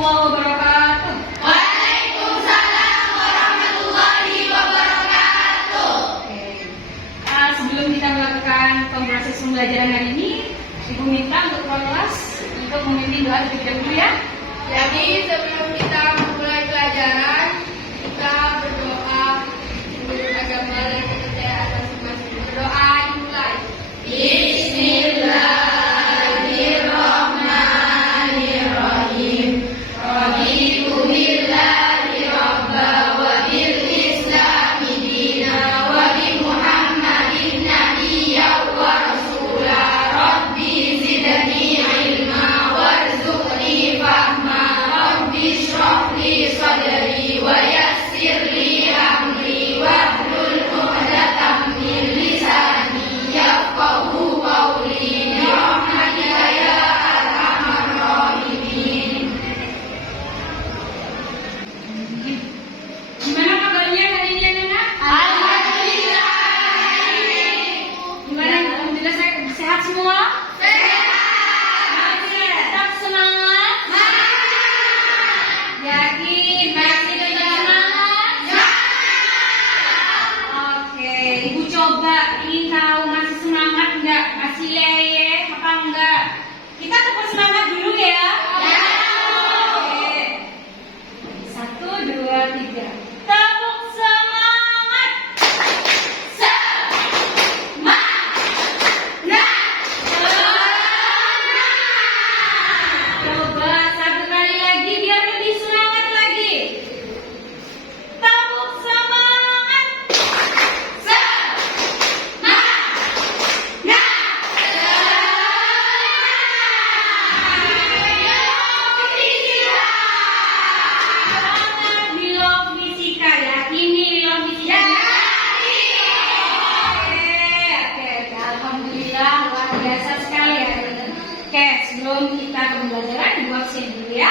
warahmatullahi wabarakatuh. Waalaikumsalam warahmatullahi wabarakatuh. Oke. Sebelum kita melakukan proses pembelajaran hari ini, Ibu minta untuk kelas untuk memimpin doa terlebih dahulu ya. Jadi sebelum kita memulai pelajaran, kita berdoa menurut agama dan kepercayaan masing-masing. Berdoa dimulai. Bismillahirrahmanirrahim. Raditu billahi rabba wa bil islami dina wa bi Muhammadin nabiyya wa rasula. Rabbi zidni ilma warzuqni fahma. Rabbi shrah li sadri wa yassir li amri wahlul 'uqdatam min lisani yafqahu qawli bi rahmatika ya arhamar rahimin. Gimana kabarnya hari ini anak-anak? Alhamdulillah. Gimana? Alhamdulillah sehat semua? Masih tetap semangat? Yakin? Masih tetap semangat? Oke, Ibu coba ingin tahu masih semangat enggak? Masih leyeh apa enggak? Kita tetap semangat dulu ya. Oke. 1, 2, 3. Tepuk semangat. Coba satu kali lagi biar lebih semangat lagi. Tepuk semangat. Semangat di Love Fisika ya. Ini Love Fisika. Oke. Alhamdulillah luar biasa sekali ya. Oke, sebelum kita ke pembelajaran, Ibu absen dulu ya.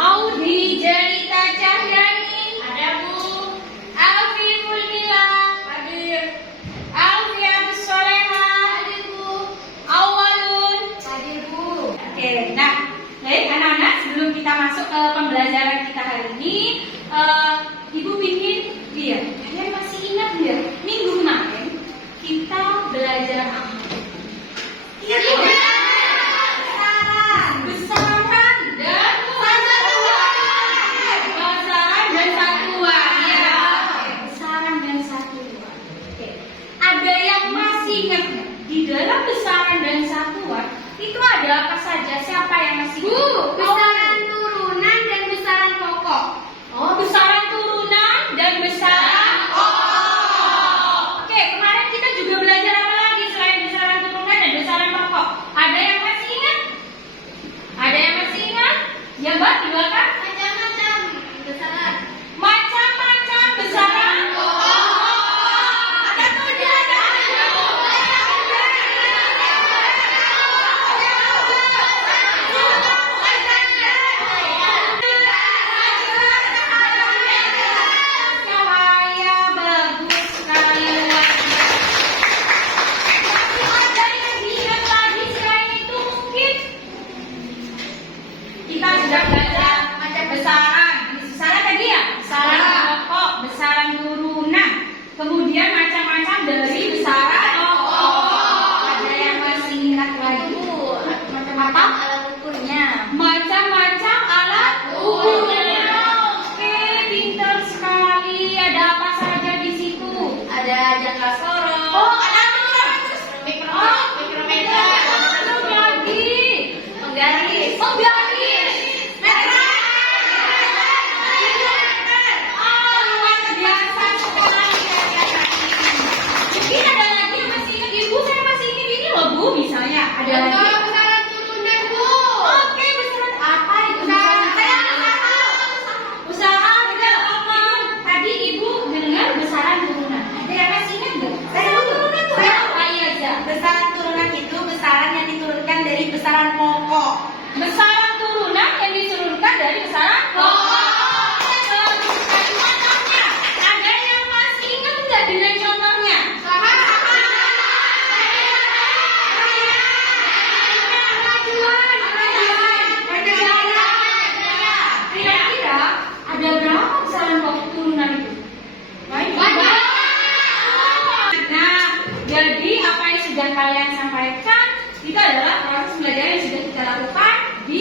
Audi Jelita Cahyani. Ada Bu. Alfi Fulmila. Hadir. Alfi Abdus Soleha. Hadir Bu. Awalun. Hadir Bu. Oke, nah, baik anak-anak, sebelum kita masuk ke pembelajaran kita hari ini, Ibu ingin lihat, kalian masih ingat nggak minggu kemarin kita belajar apa? Ingat Bu? Besaran dan satuan. Besaran dan satuan. Ya. Oke, besaran dan satuan. Oke. Ada yang masih ingat nggak? Di dalam besaran dan satuan itu ada apa saja? Siapa yang masih ingat? Bu, besaran turunan dan besaran pokok. Oh, besaran turunan dan besaran pokok. Oke, kemarin kita juga belajar apa lagi selain besaran turunan dan besaran pokok? Ada yang masih ingat? Ada yang masih ingat? Ya, Mbak, di belakang. Macam-macam besaran. Macam-macam besaran pokok. Ada tujuh, ada cahaya bagus sekali. Masih ada yang diingat lagi selain itu mungkin? Kita sudah belajar macam besaran. Besaran tadi ya? Besaran pokok, besaran turunan. Kemudian macam-macam dari besaran pokok. Ada yang masih ingat lagi? Macam-macam alat ukurnya. Macam-macam alat ukurnya. Oke, pintar sekali. Ada apa saja di situ? Ada jangka sorong. Oh, ada apa? Mikrometer. Satu lagi. Penggaris. Penggaris. Meter. Luar biasa sekali anak-anak ini. sudah kalian sampaikan itu adalah proses belajar yang sudah kita lakukan di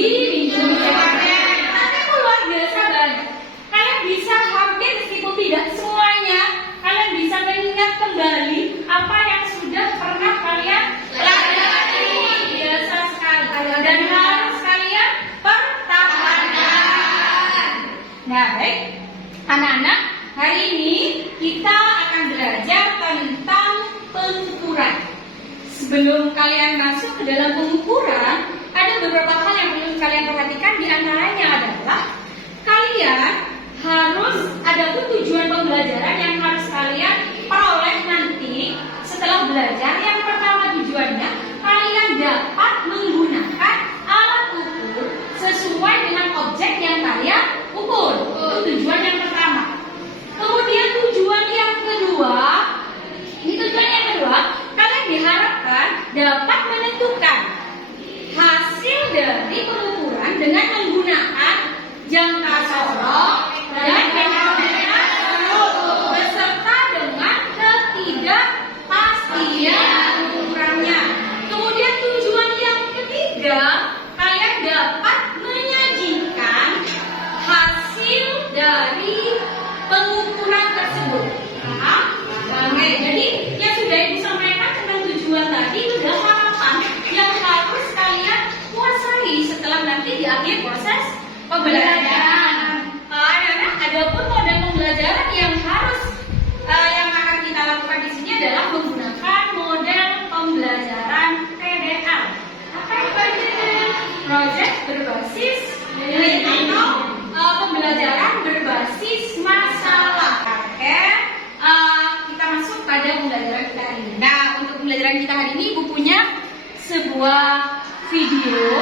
minggu kemarin. Tapi luar biasa banget. Kalian bisa hampir meskipun tidak semuanya, kalian bisa mengingat kembali apa yang sudah pernah kalian pelajari. Biasa sekali. Dan harus kalian pertahankan. Nah, baik. Anak-anak, hari ini kita akan belajar tentang pengukuran. Sebelum kalian masuk ke dalam pengukuran, ada beberapa hal yang perlu kalian perhatikan. Di antaranya adalah kalian harus ada tujuan pembelajaran yang harus kalian peroleh nanti setelah belajar. Yang pertama tujuannya, kalian dapat menggunakan alat ukur sesuai dengan objek yang kalian ukur. Itu tujuan yang pertama. Kemudian tujuan yang kedua, kalian diharapkan dapat menentukan hasil dari pengukuran dengan menggunakan jangka sorot dan metode beserta dengan ketidakpastian ukurannya. Kemudian tujuan yang ketiga, kalian dapat menyajikan hasil dari pengukuran tersebut. Jadi yang sudah Ibu sampaikan tentang tujuan tadi itu adalah harapan yang harus kalian kuasai setelah nanti di akhir proses pembelajaran. Anak-anak, ada pun model pembelajaran yang harus yang akan kita lakukan di sini adalah menggunakan model pembelajaran PBL. Apa itu? Project berbasis atau pembelajaran berbasis masalah. Kita masuk pada pembelajaran kita hari ini. Nah, untuk pembelajaran kita hari ini Ibu punya sebuah video.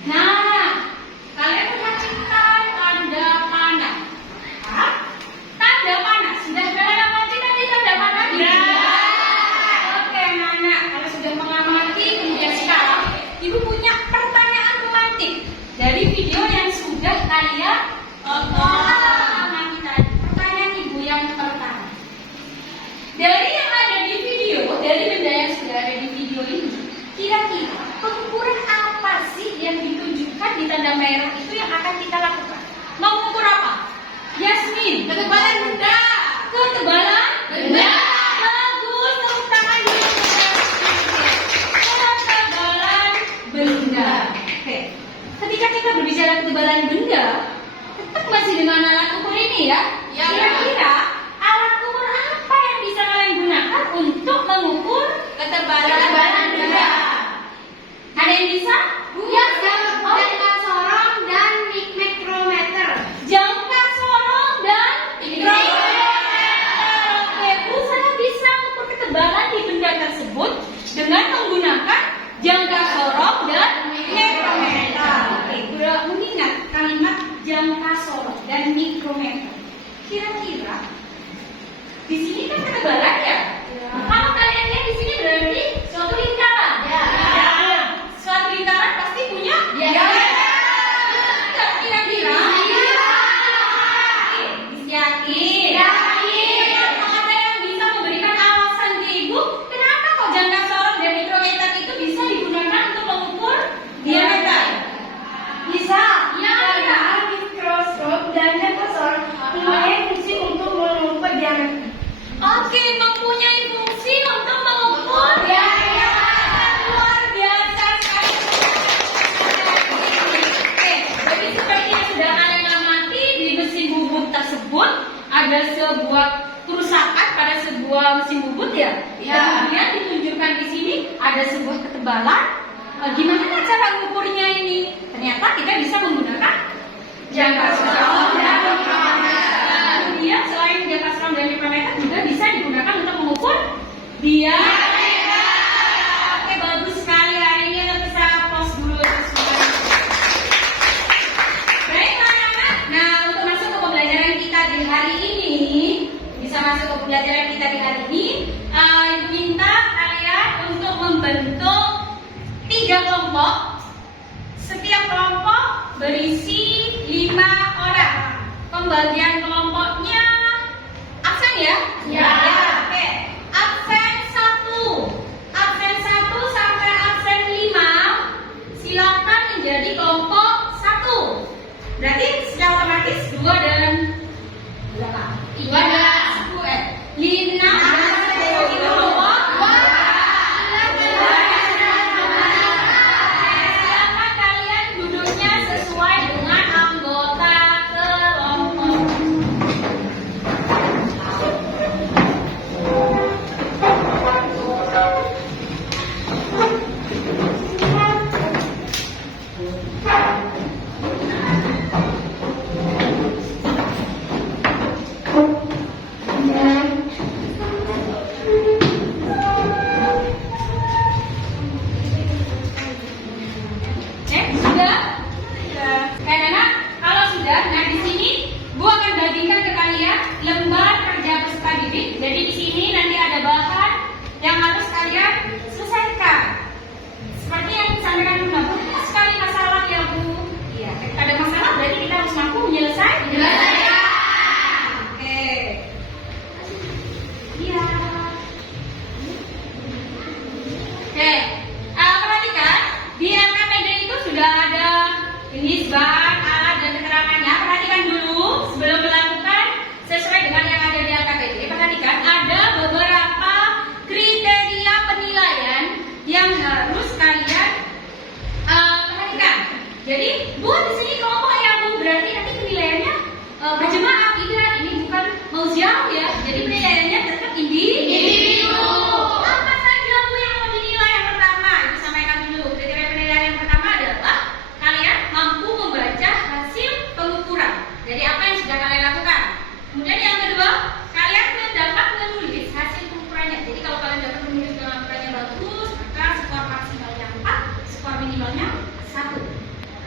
Nah, kalian perhatikan tanda panah. Tanda panah sudah kalian amati tadi tanda panah? Ya. Oke, anak-anak, kalau sudah mengamati, kemudian sekarang Ibu punya pertanyaan pemantik dari video yang sudah kalian amati tadi. Pertanyaan Ibu yang pertama. Dari yang ada di video, dari benda yang sudah ada di video ini, kira-kira pengukuran apa sih yang ditunjukkan di tanda merah itu yang akan kita lakukan? Mengukur apa? Yasmin, ketebalan benda. Ketebalan benda. Bagus, tepuk tangan dulu. Ketebalan benda. Oke. Ketika kita berbicara ketebalan benda, tetap masih dengan alat ukur ini ya. Kira-kira alat ukur apa yang bisa kalian gunakan untuk mengukur ketebalan benda? Ada yang bisa? Ya, jangka sorong dan mikrometer. Jangka sorong dan mikrometer. Oke, Bu, saya bisa mengukur ketebalan di benda tersebut dengan menggunakan jangka sorong dan mikrometer. Oke, udah mengingat kalimat jangka sorong dan mikrometer. Kira-kira di sini kan ketebalan ya? Kalau kalian lihat di sini berarti suatu lingkaran. Ya. Suatu lingkaran pasti punya kira-kira yakin. Ada yang bisa memberikan alasan ke Ibu kenapa kok jangka sorong dan mikrometer itu bisa digunakan untuk mengukur diameter? Bisa? Ya. Karena mikroskop dan jangka sorong mempunyai fungsi untuk mengukur diameter. Oke, mempunyai fungsi untuk mengukur diameter. Luar biasa sekali. Oke, jadi seperti yang sudah kalian amati di mesin bubut tersebut ada sebuah kerusakan pada sebuah mesin bubut ya. Kemudian ditunjukkan di sini ada sebuah ketebalan. Gimana cara mengukurnya ini? Ternyata kita bisa menggunakan jangka sorong dan mikrometer. Kemudian selain jangka sorong dan mikrometer juga bisa digunakan untuk mengukur diameter. Oke, bagus sekali hari ini. Kita bisa pause dulu. Baik, anak-anak. Nah, untuk masuk ke pembelajaran kita di hari ini, bisa masuk ke pembelajaran kita di hari ini, Ibu minta kalian untuk membentuk 3 kelompok. Setiap kelompok berisi 5 orang. Pembagian kelompoknya absen ya? Ya. Oke. Absen 1. Absen 1 sampai absen 5 silakan menjadi kelompok 1. Berarti secara otomatis 2 dan 2 dan 10 Lina menjadi kelompok 2. Silakan kalian duduknya sesuai dengan anggota kelompok. Sudah? Anak-anak, kalau sudah, nah di sini Bu akan bagikan ke kalian lembar kerja peserta didik. Jadi di sini nanti ada bahan yang harus kalian selesaikan. Seperti yang disampaikan Bu, banyak sekali masalah ya Bu. Iya, ada masalah berarti kita harus mampu menyelesaikan. Oke. Iya. Oke. Perhatikan di LKPD itu sudah ada nisbat, alat dan keterangannya. Perhatikan dulu sebelum melakukan sesuai dengan yang ada di LKPD. Perhatikan ada beberapa kriteria penilaian yang harus kalian perhatikan. Jadi buat di sini kelompok ya Bu, berarti nanti penilaiannya berjemaah. Tidak, ini bukan mau jauh ya. Jadi penilaiannya tetap individu. Apa saja Bu yang mau dinilai? Yang pertama, Ibu sampaikan dulu. Kriteria penilaian yang pertama adalah kalian mampu membaca hasil pengukuran dari apa yang sudah kalian lakukan. Kemudian yang kedua, kalian dapat menulis hasil pengukurannya. Jadi kalau kalian dapat menulis dengan ukurannya bagus, maka skor maksimalnya 4, skor minimalnya 1.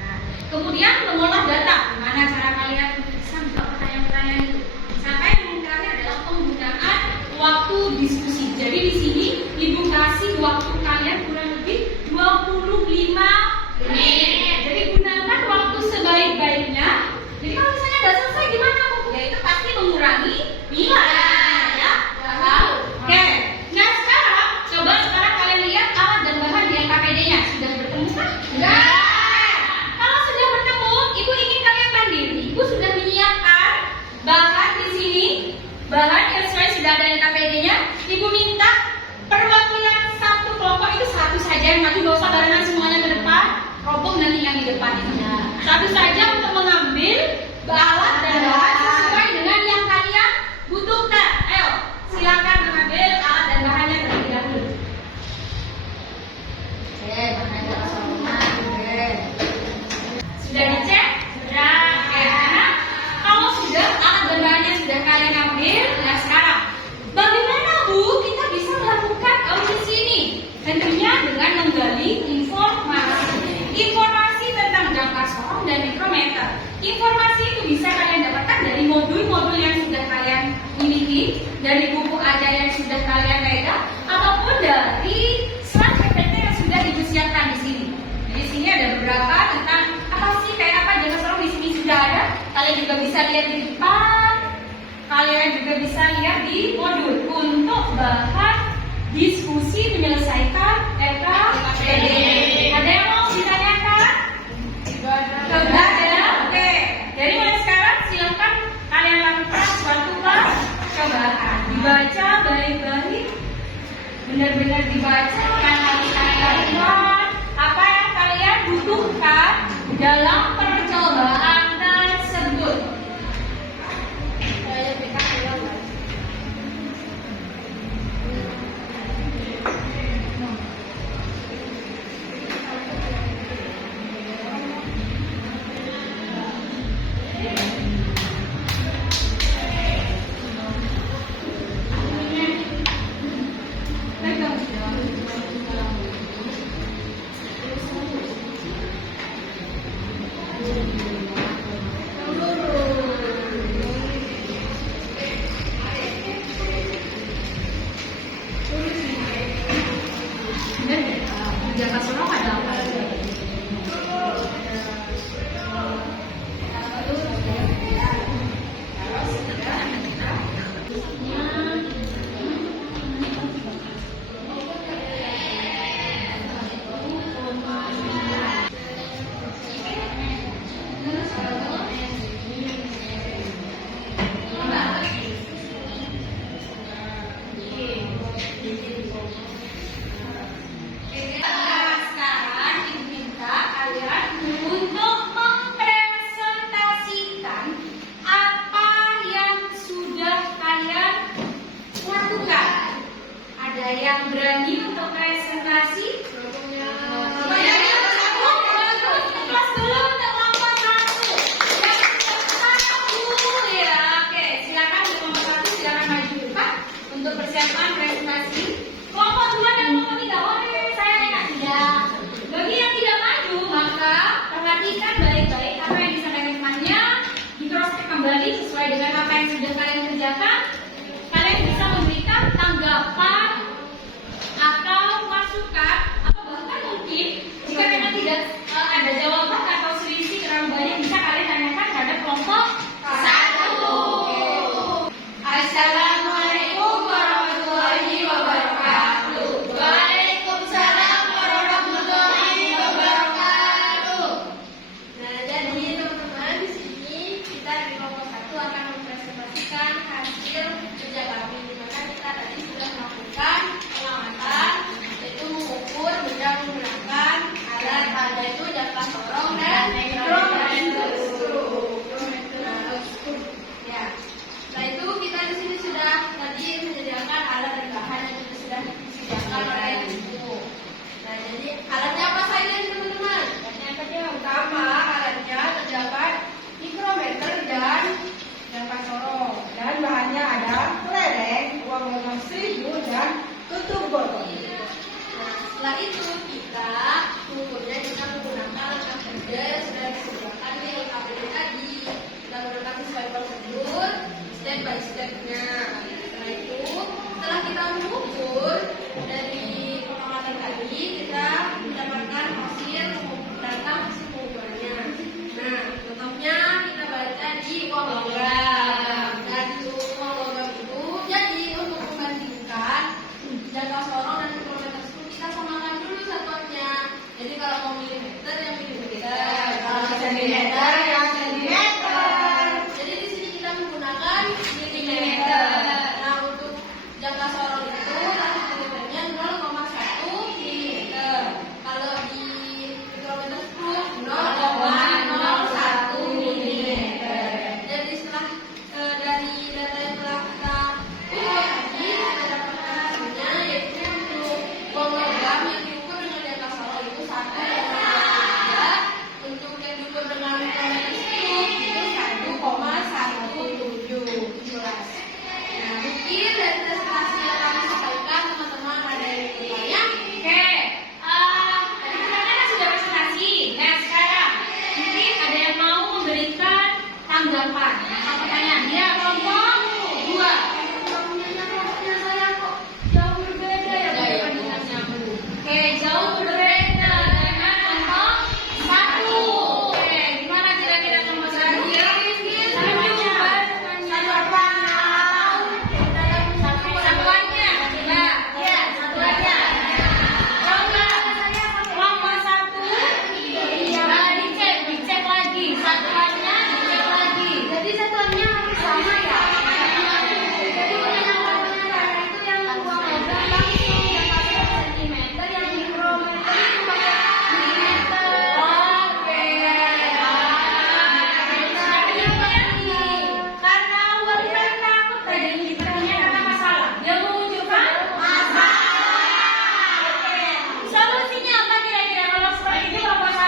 Nah, kemudian mengolah data. Gimana cara kalian bisa menjawab pertanyaan-pertanyaan itu? Sampai yang terakhir adalah penggunaan waktu diskusi. Jadi di sini Ibu kasih waktu kalian kurang lebih 25 menit. Jadi gunakan waktu sebaik-baiknya. Jadi kalau misalnya nggak selesai gimana Bu? Ya itu pasti mengurangi nilai ya. Oke. Nah sekarang kalian lihat alat dan bahan di LKPD-nya sudah bertemu kan? Sudah. Kalau sudah bertemu, Ibu ingin kalian mandiri. Ibu sudah menyiapkan bahan di sini. Bahan yang sesuai sudah ada di LKPD-nya. Ibu minta perwakilan satu kelompok itu satu saja yang maju, gak usah barengan semuanya ke depan. Roboh nanti yang di depan itu. Satu saja untuk mengambil alat dan bahan sesuai dengan yang kalian butuhkan. Ayo, silakan mengambil alat dan bahannya terlebih dahulu. Oke, bahannya sudah dicek? Sudah. Oke, nah, kalau sudah alat dan bahannya sudah kalian ambil, nah sekarang bagaimana Bu kita bisa melakukan audisi ini? Tentunya dengan menggali informasi tentang jangka sorong dan mikrometer. Informasi itu bisa kalian dapatkan dari modul-modul yang sudah kalian miliki, dari buku ajar yang sudah kalian pegang, ataupun dari slide PPT yang sudah disiapkan di sini. Jadi di sini ada beberapa tentang apa sih, kayak apa jangka sorong di sini sudah ada. Kalian juga bisa lihat di depan. Kalian juga bisa lihat di modul untuk bahan diskusi menyelesaikan LKPD. Ada yang mau ditanyakan? Sudah ada? Oke. Jadi mulai sekarang silakan kalian lakukan suatu percobaan. Dibaca baik-baik, benar-benar dibaca. Kalian lakukan apa yang kalian butuhkan dalam percobaan tersebut. yang berani untuk presentasi? Kelas dulu untuk kelompok 1. Ya, oke. Silakan di kelompok 1 silakan maju depan untuk persiapan presentasi. Kelompok 2 dan kelompok 3 boleh saya tidak. Bagi yang tidak maju, maka perhatikan baik-baik apa yang disampaikan temannya, diproses kembali sesuai dengan apa yang sudah kalian kerjakan. Kalian bisa memberikan tanggapan atau masukan, atau bahkan mungkin jika memang tidak ada jawaban atau selisih terlalu banyak, bisa kalian tanyakan pada kelompok 1. Assalamualaikum warahmatullahi wabarakatuh. Waalaikumsalam warahmatullahi wabarakatuh. Nah, jadi teman-teman di sini kita di kelompok 1 akan mempresentasikan hasil kerja kami, di mana kita tadi sudah melakukan pengamatan, yaitu mengukur benda menggunakan alat pada itu jangka sorong dan mikrometeroskop. Ya. Setelah itu kita di sini sudah tadi menyediakan alat dan bahan yang sudah disediakan oleh ibu. Nah, jadi alatnya apa saja nih, teman-teman? Yang pertama alatnya terdapat mikrometer dan jangka sorong, dan bahannya ada kelereng, uang logam 1000 dan tutup botol. Nah, setelah itu kita mengukurnya dengan menggunakan alat kerja yang sudah disediakan di KPD tadi. Kita menggunakan sesuai prosedur, step by stepnya. Setelah itu, setelah kita mengukur dari pengamatan tadi, kita mendapatkan hasil data hasil pengukurannya. Nah, contohnya kita baca di uang logam. Dan di uang logam itu, jadi untuk membandingkan jangka sorong dan mikrometeroskop, kita samakan dulu satuannya. Jadi kalau mau milimeter yang milimeter, kalau sentimeter yang sentimeter. Jadi di sini kita menggunakan milimeter. Nah, untuk jangka sorong itu milimeternya 0,1 milimeter. Kalau di mikrometeroskop 0,01 milimeter. Jadi setelah dari data yang telah kita ukur tadi, kita dapatkan hasilnya, yaitu untuk uang logam yang diukur dengan jangka sorong itu 1,3. Untuk yang diukur dengan mikrometeroskop itu 1,17. Nah, mungkin dari presentasi yang kami sampaikan, teman-teman ada yang ingin bertanya? Oke, tadi kita kan sudah presentasi. Nah, sekarang mungkin ada yang mau memberikan tanggapan atau pertanyaan. Ya, kelompok 2. Kelompoknya saya kok jauh berbeda ya perbandingannya, Bu. Oke, jauh berbeda dengan kelompok 1. Oke, gimana kira-kira kelompok 1? Saya mau coba Satuannya. Nah, ya, satuannya. Coba kelompok 1 dicek lagi. Satuannya dicek lagi. Jadi satuannya harus sama ya. Jadi yang warnanya itu yang uang logam langsung yang pakai sentimeter, yang mikrometer itu pakai milimeter. Oke. Karena warna takut tadi ditanya karena masalah. Dia menunjukkan masalah. Oke. Solusinya apa kira-kira kalau seperti itu kelompok 1?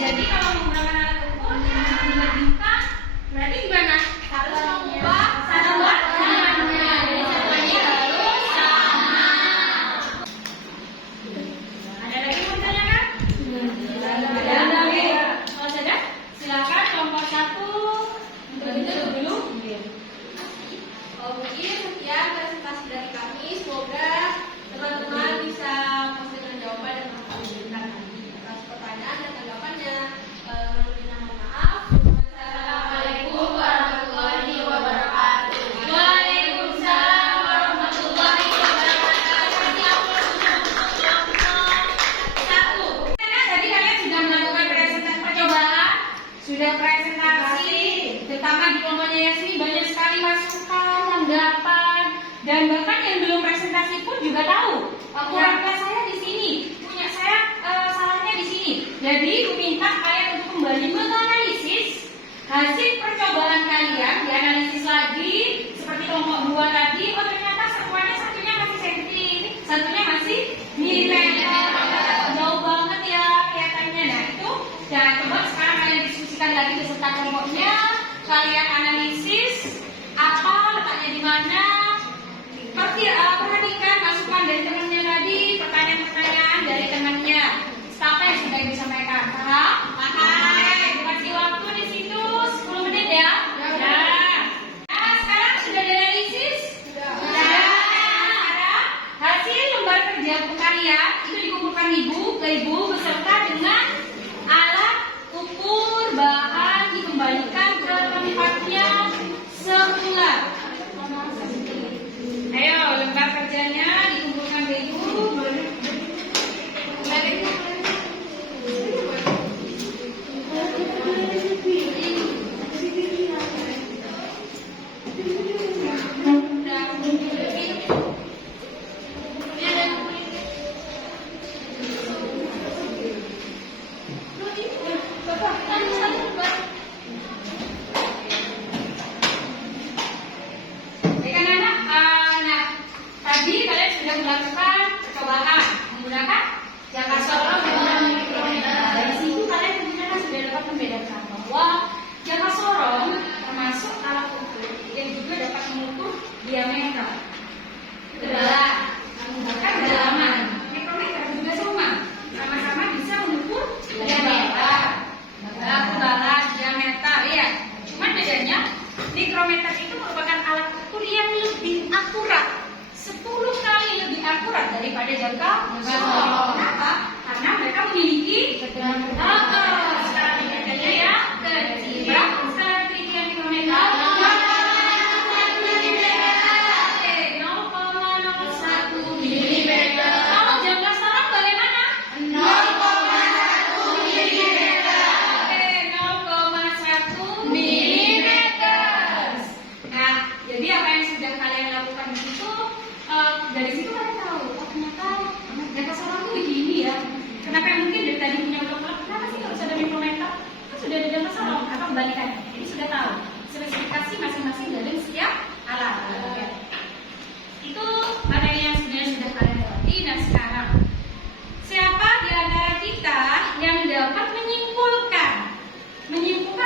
Jadi kalau menggunakan alat ukur dibandingkan, berarti gimana? Harus mengubah Satuannya. Jadi satuannya harus sama. Ada lagi yang mau ditanyakan? Ada lagi? Kalau sudah, silakan kelompok 1 untuk itu dulu. Mungkin sekian presentasi dari kami. Semoga teman-teman bisa memberikan jawaban dan memberikan tadi atas pertanyaan dan tanggapannya. Mohon maaf. Assalamualaikum warahmatullahi wabarakatuh. Waalaikumsalam warahmatullahi wabarakatuh. 1. Tadi kalian sudah melakukan presentasi percobaan, sudah presentasi, terutama di kelompoknya Yasmi banyak sekali masukan, tanggapan, dan bahkan yang belum presentasi pun juga tahu. Kurangnya saya di sini, punya saya salahnya di sini. Jadi minta kalian untuk kembali menganalisis hasil percobaan kalian, dianalisis lagi kelompok 2 tadi, oh ternyata semuanya satunya masih senti, satunya masih milimeter. Jauh banget ya kelihatannya. Nah itu, jangan coba sekarang kalian diskusikan lagi beserta kelompoknya. Kalian analisis apa letaknya di mana. Perhatikan masukan dari temannya tadi, pertanyaan-pertanyaan dari temannya. Siapa yang sudah disampaikan? Paham? Paham. Dikasih waktu di situ 10 menit ya. Ya. Nah, sekarang sudah dianalisis? Sudah. Sekarang hasil lembar kerja kalian itu dikumpulkan ke ibu beserta dengan alat ukur bahan dikembalikan ke tempatnya semula. Ayo, lembar kerjanya dikumpulkan ke ibu. Tadi kalian sudah melakukan percobaan menggunakan jangka sorong dan mikrometer. Dari situ kalian tentunya sudah dapat membedakan bahwa jangka sorong termasuk alat ukur yang juga dapat mengukur diameter, bahkan kedalaman. Mikrometer juga sama-sama bisa mengukur diameter, ketebalan diameter ya. Cuman bedanya mikrometer itu merupakan alat ukur yang lebih akurat. 10 kali lebih akurat daripada jangka sorong. Kenapa? Karena mereka memiliki skala mikrometernya ya kecil. Berapa skala mikrometer? 0,01 mm. Kalau jangka sorong bagaimana? 0,1 mm. 0,1 mm. Nah, jadi apa yang sudah kalian lakukan di situ? Dari situ kalian tahu, oh ternyata jangka sorong tuh begini ya. Kenapa yang mungkin dari tadi punya blok-blok? Kenapa sih harus ada mikrometer? Kan sudah ada jangka sorong, apa kebalikannya? Jadi sudah tahu spesifikasi masing-masing dari setiap alat. Itu materi yang sudah kalian lewati. Dan sekarang, siapa di antara kita yang dapat menyimpulkan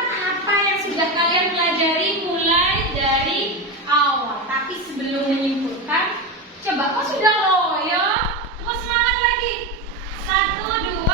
apa yang sudah kalian pelajari mulai dari awal? Tapi sebelum menyimpulkan, coba, kok sudah loyo? Terus semangat lagi. 1, 2, 3.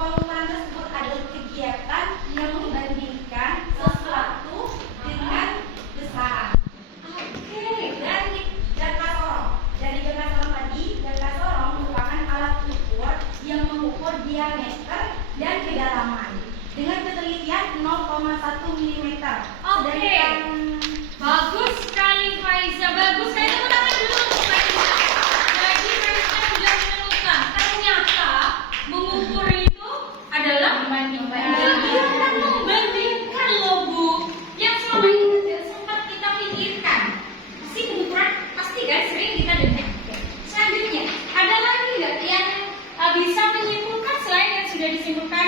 Pengukuran tersebut adalah kegiatan yang membandingkan sesuatu dengan besaran. Oke, dari jangka sorong. Dari jangka sorong tadi, jangka sorong merupakan alat ukur yang mengukur diameter dan kedalaman dengan ketelitian 0,1 mm. Oke, bagus sekali Faiza, bagus. Saya tepuk tangan dulu untuk Faiza. Jadi Faiza sudah menemukan ternyata mengukur itu adalah membandingkan loh Bu. Yang selama ini tidak sempat kita pikirkan. Pasti pengukuran, pasti kan sering kita dengar. Selanjutnya, ada lagi nggak yang bisa menyimpulkan selain yang sudah disimpulkan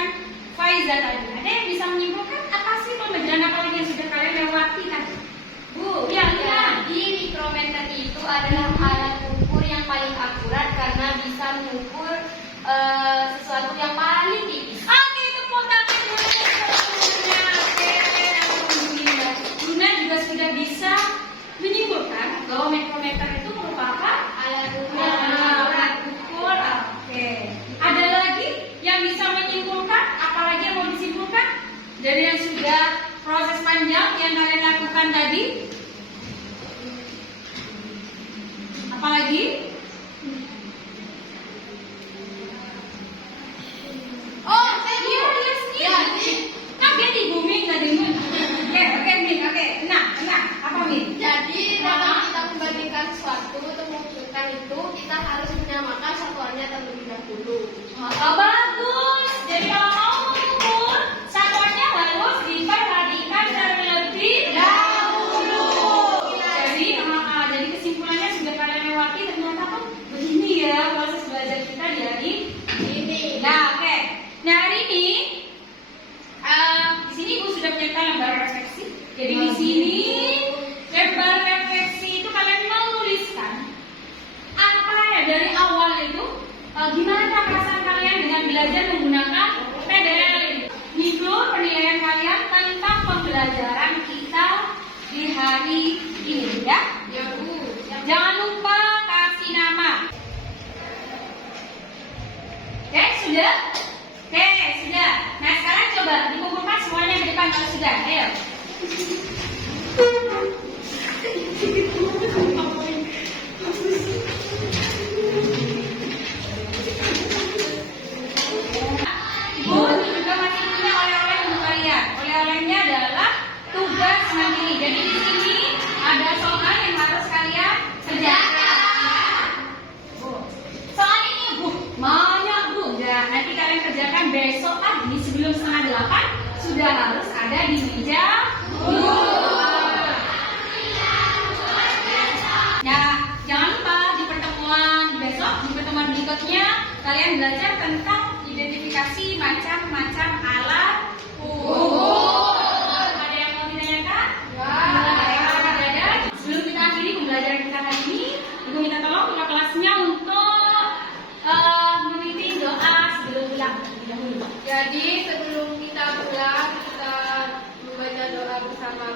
Faiza tadi? Ada yang bisa menyimpulkan apa sih pembelajaran apa lagi yang sudah kalian lewati tadi? Bu, ya, Jadi mikrometer itu adalah alat ukur yang paling akurat karena bisa mengukur sesuatu yang paling tipis. Oke, tepuk tangan dulu sebelumnya. Oke, alhamdulillah. Luna juga sudah bisa menyimpulkan bahwa mikrometer itu merupakan Alat ukur alat ukur. Oke. Ada lagi yang bisa menyimpulkan? Apalagi yang mau disimpulkan dari yang sudah proses panjang yang kalian lakukan tadi? Apalagi? Oh, iya, sendiri. Kaget Ibu Min nggak dengar. Oke, Min, oke. Tenang. Apa Min? Jadi dalam kita membandingkan sesuatu atau mengumpulkan itu kita harus menyamakan satuannya terlebih dahulu. Oh, bagus. Jadi kalau mau mengukur, satuannya harus diperhatikan terlebih dahulu. Jadi kesimpulannya sudah pada lewati ternyata kan begini ya proses belajar kita di hari ini. Nah, oke. Nah, hari ini di sini Ibu sudah menyiapkan lembar refleksi. Jadi di sini lembar refleksi itu kalian menuliskan apa ya dari awal itu gimana perasaan kalian dengan belajar menggunakan PBL ini. Mikro penilaian kalian tentang pembelajaran kita di hari ini ya. Ya Bu. Jangan lupa kasih nama. Oke, sudah? Oke, sudah. Nah, sekarang coba dikumpulkan semuanya ke depan kalau sudah. Ayo. Ibu juga masih punya oleh-oleh untuk kalian. Oleh-olehnya adalah tugas mandiri. Jadi di sini ada soal yang harus kalian kerjakan. Soal ini Bu, banyak Bu. Ya, nanti kalian kerjakan besok pagi sebelum 7:30 sudah harus ada di meja Bu. Nah, jangan lupa di pertemuan besok, di pertemuan berikutnya kalian belajar tentang identifikasi macam-macam alat ukur. Ada yang mau ditanyakan? Ada. Sebelum kita akhiri pembelajaran kita hari ini, Ibu minta tolong ketua kelasnya untuk memimpin doa sebelum pulang. Jadi sebelum kita pulang kita membaca doa bersama.